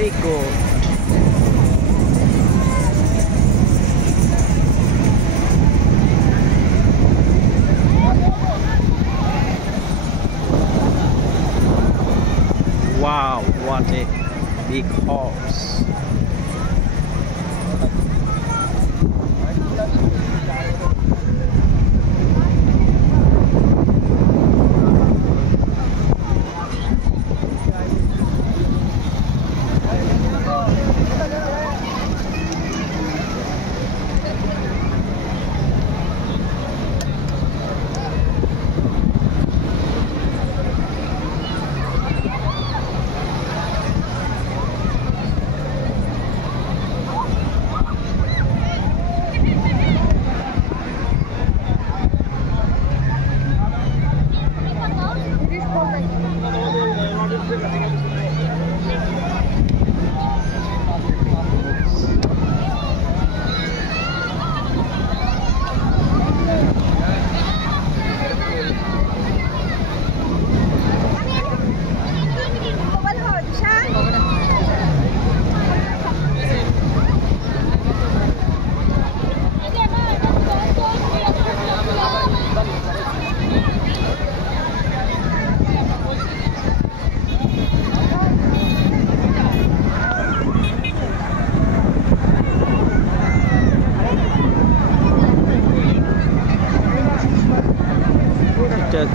Stay cold. Wow, what a big horse.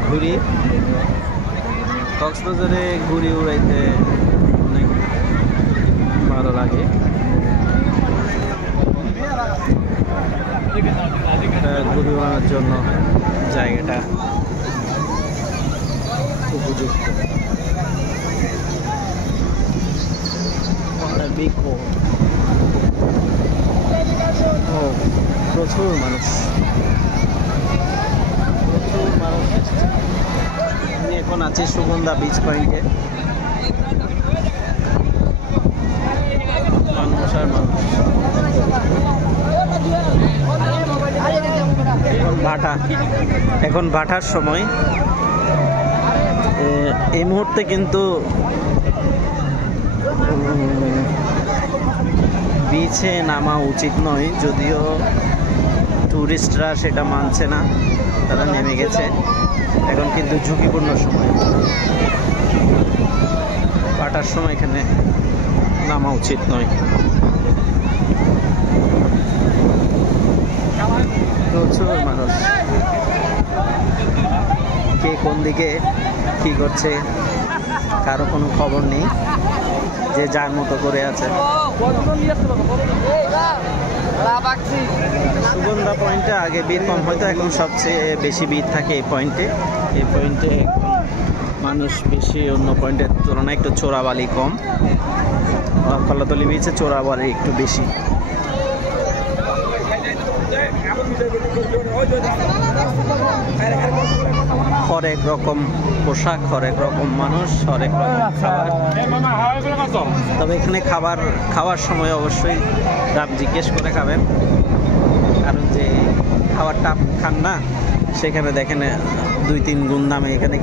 ঘুরি কক্সবাজারে ঘুরি উড়াইতে অনেক ভালো লাগে। ঘুরি উড়ানোর জন্য জায়গাটা উপযুক্ত। প্রচুর মানুষ এখন আছে সুগন্ধা বিচ পয়েন্টে। মানুষ আর মানুষ। এখন ভাটার সময়। এই মুহূর্তে কিন্তু বিচে নামা উচিত নয়, যদিও টুরিস্টরা সেটা মানছে না, তারা নেমে গেছে। এখন কিন্তু ঝুঁকিপূর্ণ সময়, ভাটার সময় এখানে নামা উচিত নয়। প্রচুর মানুষ, কে কোন দিকে কি করছে কারো কোনো খবর নেই, যে যার মতো করে আছে। সুগন্ধা পয়েন্টে আগে ভিড় কম হয়তো, এখন সবচেয়ে বেশি ভিড় থাকে এই পয়েন্টে। এই পয়েন্টে মানুষ বেশি, অন্য পয়েন্টের তুলনায় একটু চোরাবালি কম। কলাতলি বিচে চোরাবালি একটু বেশি। হরেক রকম পোশাক, হরেক রকম মানুষ, হরেক রকম খাবার। তবে এখানে খাওয়ার সময় অবশ্যই দাম জিজ্ঞেস করে খাবেন, কারণ যে খাবারটা খান না সেখানে দেখেন 2-3 গুণ দামে এখানে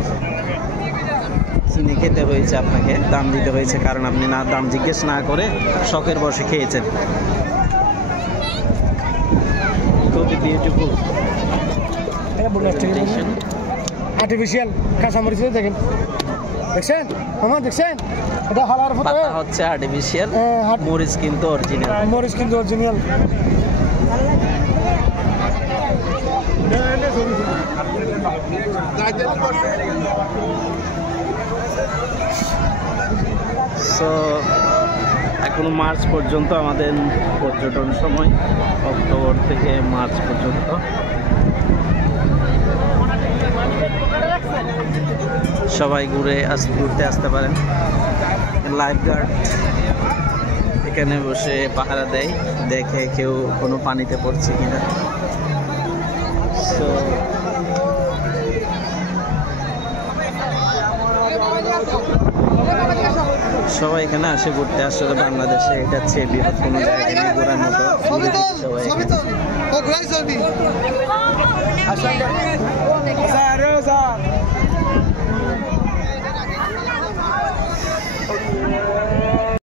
কিনে খেতে হয়েছে, আপনাকে দাম দিতে হয়েছে, কারণ আপনি না দাম জিজ্ঞেস না করে শখের বসে খেয়েছেন। খুবই বিউটিফুল আর্টিফিশিয়াল কাঁচামরিচ দেখেন, দেখছেন আমার, দেখছেন এটা হালার ফটো হচ্ছে আর্টিফিশিয়াল, মরিচ কিন্তু অরিজিনাল। মরিচ কিন্তু অরিজিনাল। সো এখন মার্চ পর্যন্ত আমাদের পর্যটন সময়, অক্টোবর থেকে মার্চ পর্যন্ত। সবাই ঘুরতে আসতে পারেন। লাইফ গার্ড এখানে বসে পাহারা দেয়, দেখে কেউ কোনো পানিতে পড়ছে কিনা। সো সবাই এখানে আসে ঘুরতে। আসলে বাংলাদেশে এটা হচ্ছে বৃহৎ কোনো জায়গা নেই ঘোরার মতো। সবাই